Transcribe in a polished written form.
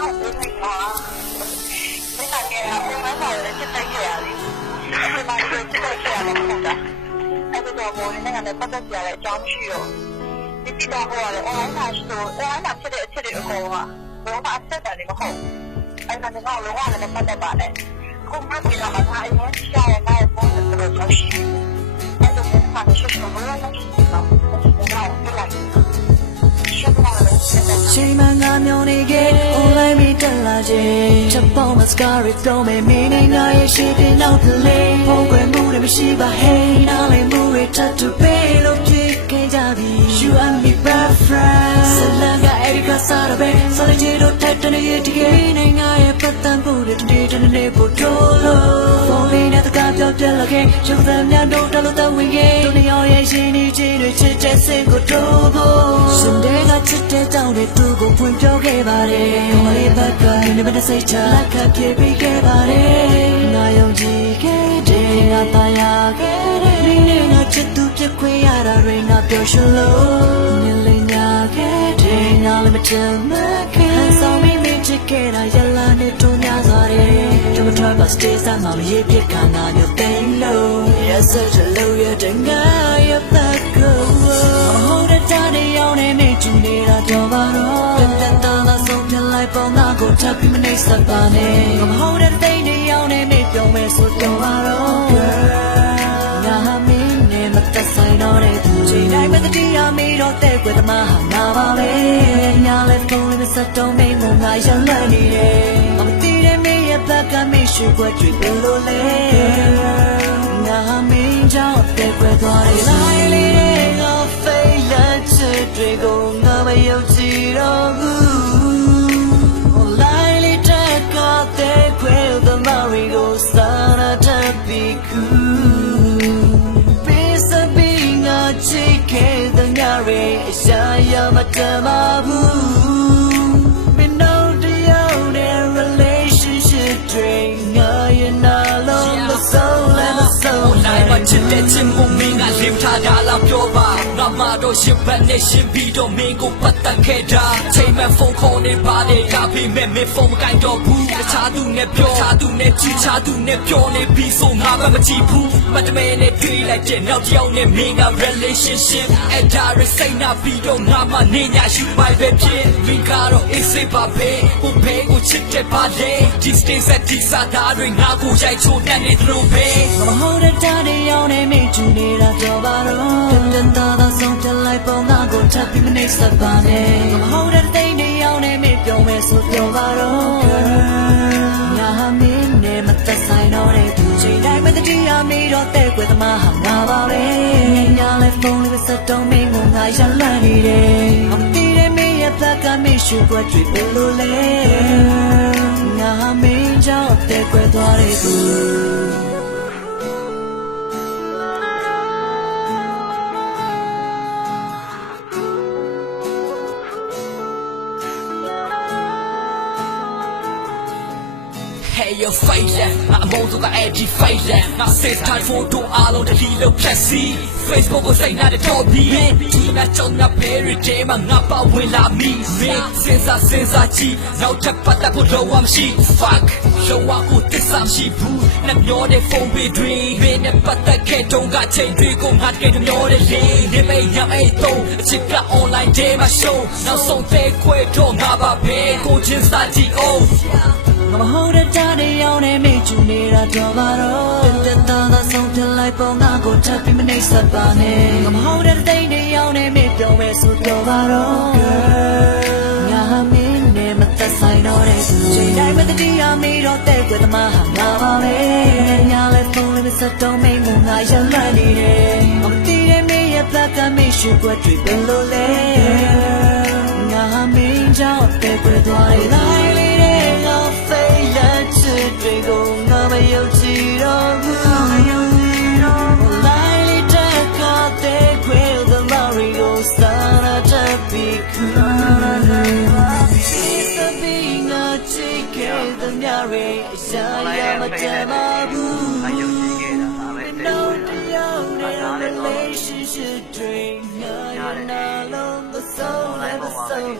နောက်ပေးလိုက်ပါဒီမှာကအိမ်မှာလည်းချက်တိုက်ခဲ့ရတယ်ဒီမှာချက်တိုက်ခဲ့ရတယ်ဟုတ်တာအဲ့တော့ဘောင်းနဲ့ပတ်သက်ကြတဲ့အကြောင်းရှိတော့ဒီတိတော်ဟောရတယ် online မှာဆို online မှာဖြစ်တဲ့အချက်တွေအကုန်လုံးကဘောင်းအဆက်တယ်မဟုတ်အဲ့ဒါကတော့လောကနဲ့ပတ်သက်ပါတယ်ခုမှပြလာတာအရင်ရှာရတဲ့ဘောင်းတွေတော့ရှိတယ်အဲ့တော့ဒီမှာရှိတယ်ဘောင်းလည်းရှိတယ်တော့ပြလိုက်ချိန်မှငါမျောနေခဲ့ online မိတက်လာခြင်းချက်ပေါင်း mascara တော့မေမင်းနဲ့ငါရဲ့ရှိတဲ့နောက်ကလေးဖုန်းကွယ်မှုတွေမရှိပါ hey နားလည်မှုတွေထပ်တူပေးလို့ကြည့်ခဲ့ကြပြီ you and me best friend ဆလန်ကအဲ့ဒီကစားရပဲ solid တို့ထိုက်တဲ့ရဲ့ဒီကိန်းနဲ့ငါရဲ့ပတ်သက်မှုတွေတနေ့ပို့တော့လို့ဖုန်းလေးနဲ့တကားပြောပြလာခဲ့ရုပ်သံများတို့တလို့တော့ဝင်ခဲ့တို့ရောရဲ့ရှင်နေခြင်းတွေချစ်တဲ့စင်ကိုတို့ဖို့ရှင်တွေကချစ်တဲ့ကြောင့်တွေသူ့ကိုဖွင့်ပြောခဲ့ပါတယ်။ဘာလေးဘက်ကနေမတဲ့စိတ်ချလက်ခပ်ပြေးပြီးခဲ့ပါတယ်။ငါယုံကြည်ခဲ့တဲ့ငါသားရခဲ့တဲ့ဒီနေ့ငါချစ်သူပြခွေရတာတွေငါပျော်ရွှင်လို့မြင်လင်းညာခဲ့တဲ့ငါလည်းမချင်မခင်ဆောင်မိမိချစ်ခဲ့တာရလာနဲ့တို့များစွာတဲ့တို့မထွက်ပါ stay စမ်းမရေးပြခါငါမျိုးသိလို့ yes such a low ရတဲ့ငါရတဲ့ကိုဟုတ်တဲ့တဲ့ရောင်းနေနေချူနေတာတော့ပါတော့တက်တာလာဆုံးပြလိုက်ပေါင်းသားကိုထပ်ပြီးမနေစပ်ပါနဲ့မဟုတ်တဲ့တိတ်တွေရောင်းနေနေပြောင်းမယ်ဆိုတော့ပါတော့ငါဟာမင်းနဲ့မသက်ဆိုင်တော့တဲ့သူချိန်တိုင်းမတတိယမေးတော့တဲ့ကွယ်သမားဟာငါပါပဲညာလဲဖုန်းလေးမဆက်တော့မင်းကငါရလွတ်နေတယ်မသိတဲ့မင်းရဲ့ဘက်ကမင်းရှိခွက်တွေဘယ်လိုလဲငါဟာမင်းကြောင့်တဲ့ကွယ်သွားတယ်လိုက်လေးတဲ့ငါဖိတ်လက်ချစ်တွေကိုငါမယုံကြည်တော့ဘူးလိုက်လေးတဲ့ကတဲ့ခွဲthe marigo sana tapiku pesa binga chike the nyare shaya matamabu me know the own relationship drain na long the soul and the soul ချစ်တဲ့ချစ်မှုမင်းကလင်းထားတာလားပြောပါငါမတော့ရှင်ဘက်နဲ့ရှင်ပြီးတော့မင်းကိုပတ်သက်ခဲ့တာချိန်မှဖုန်းခေါ်နေပါလေဒါပေမဲ့မင်းဖုန်းမကိုင်တော့ဘူးတခြားသူနဲ့ပြောတခြားသူနဲ့ကြည့်ခြားသူနဲ့ပြောနေပြီးဆိုငါပဲမကြည့်ဘူးမတမဲနဲ့တွေ့လိုက်တဲ့နောက်တစ်ယောက်နဲ့မင်းက relationship အဲ့ဒါရစိတ်နာပြီးတော့ငါမနေညာယူပါပဲဖြစ်မင်းကတော့အေးစိတ်ပါပဲဟိုဘဲကိုချစ်တဲ့ပါလေဒီ stay set ဒီစားသားတွေငါကိုရိုက်ချိုးတတ်နေသလိုပဲမဟုတ်တဲ့တဲ့ရောင်းနေမိချူနေတာပြောပါတော့တန်တာသာဆုံးပြလိုက်ပုံငါကိုထပ်ပြီးမနေစပ်ပါနဲ့မဟုတ်တဲ့တိတ်တွေရောင်းနေမိပြောမယ်ဆိုပြောပါတော့ငါဟာမင်းနဲ့မသက်ဆိုင်တော့တဲ့သူချိန်တိုင်းမတတိယမေးတော့တဲ့ကွယ်သမားဟာငါပါပဲညာလဲဖုန်းလေးမဆက်တော့မင်းကငါရလွတ်နေတယ်မသိတဲ့မင်းရဲ့ဘက်ကမင်းရှိခွက်တွေဘယ်လိုလဲငါဟာမင်းကြောင့်တဲ့ကွယ်သွားတဲ့သူHey yo fighter အမောတို့ကအဲ့ဒီ fighter ငါ save time photo အားလုံးတတိလို့ဖြတ်စီ Facebook ကိုစိတ်နာတဲ့တော့ပြီးဒီနာကြောင့်ငါ very day မှာငါပါဝင်လာမိမင်းစဉ်းစားကြည့်နောက်ထပ်ပတ်သက်ဖို့လုံးဝမရှိ fuck လုံးဝကိုတစ္ဆာမရှိဘူးနှမျောတဲ့ဖုန်းပေးတွေမင်းနဲ့ပတ်သက်ခဲ့တုန်းကချိန်တွေကိုငါတကယ်နှမျောတယ်လေနေမေးညမေးတော့အချစ်က online day မှာ show နောက်ဆုံးတဲ့ခွဲတော့ငါပါပဲကိုချင်းစာကြည့်အောင်ငါမဟုတ်တဲ့တဲ့ရောင်းနေမိချူနေတာတော့ပါတော့တက်တာသာဆုံးပြလိုက်ပုံငါကိုထပ်ပြီးမနေစပ်ပါနဲ့ငါမဟုတ်တဲ့တိတ်တွေရောင်းနေမိပြောမယ်ဆိုတော့ပါတော့ငါဟာမင်းနဲ့မသက်ဆိုင်တော့တဲ့သူချိန်တိုင်းမတတိယမေးတော့တဲ့ကွယ်သမားဟာငါပါပဲညာလဲဖုန်းလေးမဆက်တော့မင်းကငါရလွတ်နေတယ်မသိတဲ့မင်းရဲ့ဘက်ကမင်းရှိခွက်တွေဘယ်လိုလဲငါဟာမင်းကြောင့်တဲ့ကွယ်သွားတယ်လိုက်လေးတဲ့ငါဖိတ်လက်ချစ်တွေကိုငါမယုံကြည်တော့ဘူးလိုက်လေးတဲ့ကတဲ့ခွေthe marigo sana tapiku pesa binga chike the nyare shaya matamabu no the relationship drain na long the soul and the soul